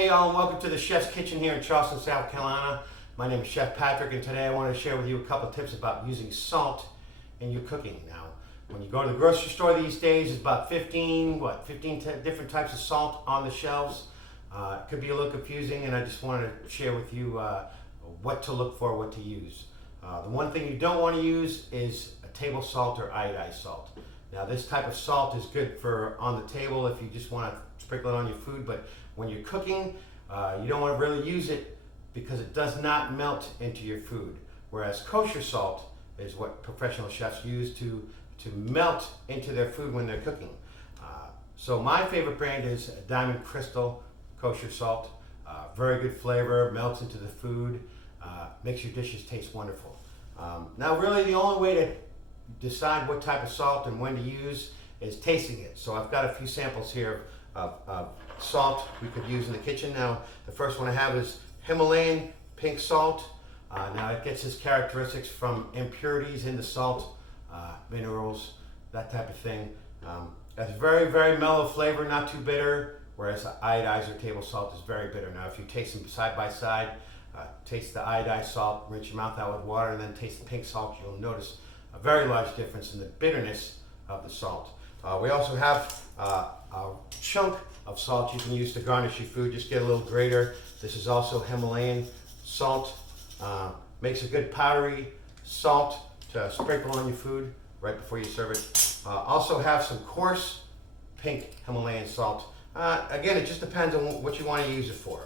Hey y'all, and welcome to the Chef's Kitchen here in Charleston, South Carolina. My name is Chef Patrick, and today I want to share with you a couple of tips about using salt in your cooking. Now, when you go to the grocery store these days, it's about 15 different types of salt on the shelves. It could be a little confusing, and I just wanted to share with you what to look for, what to use. The one thing you don't want to use is a table salt or iodized salt. Now, this type of salt is good for on the table if you just want to sprinkle it on your food, but when you're cooking, you don't want to really use it because it does not melt into your food. Whereas kosher salt is what professional chefs use to melt into their food when they're cooking. So my favorite brand is Diamond Crystal Kosher Salt. Very good flavor, melts into the food, makes your dishes taste wonderful. Now really the only way to decide what type of salt and when to use is tasting it. So I've got a few samples here of salt we could use in the kitchen. Now the first one I have is Himalayan pink salt. Now it gets its characteristics from impurities in the salt, minerals, that type of thing. That's very, very mellow flavor, not too bitter, whereas the iodized or table salt is very bitter. Now if you taste them side by side, taste the iodized salt, rinse your mouth out with water, and then taste the pink salt, you'll notice a very large difference in the bitterness of the salt. We also have a chunk of salt you can use to garnish your food. Just get a little grater. This is also Himalayan salt. Makes a good powdery salt to sprinkle on your food right before you serve it. Also have some coarse pink Himalayan salt. Again, it just depends on what you want to use it for.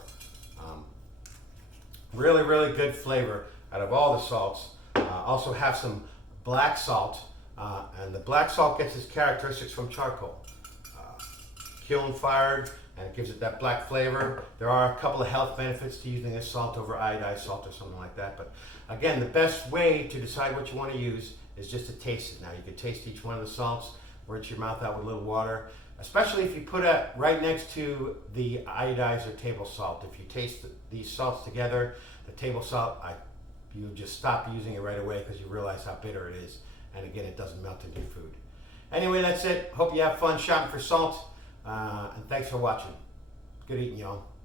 Really, really good flavor out of all the salts. Also have some black salt, and the black salt gets its characteristics from charcoal. Kiln fired, and it gives it that black flavor. There are a couple of health benefits to using this salt over iodized salt or something like that, but again, the best way to decide what you want to use is just to taste it. Now you can taste each one of the salts, rinse your mouth out with a little water, especially if you put it right next to the iodized or table salt. If you taste these salts together, the table salt, you just stop using it right away because you realize how bitter it is, and again, it doesn't melt into your food. Anyway, that's it. Hope you have fun shopping for salt. And thanks for watching. Good eating, y'all.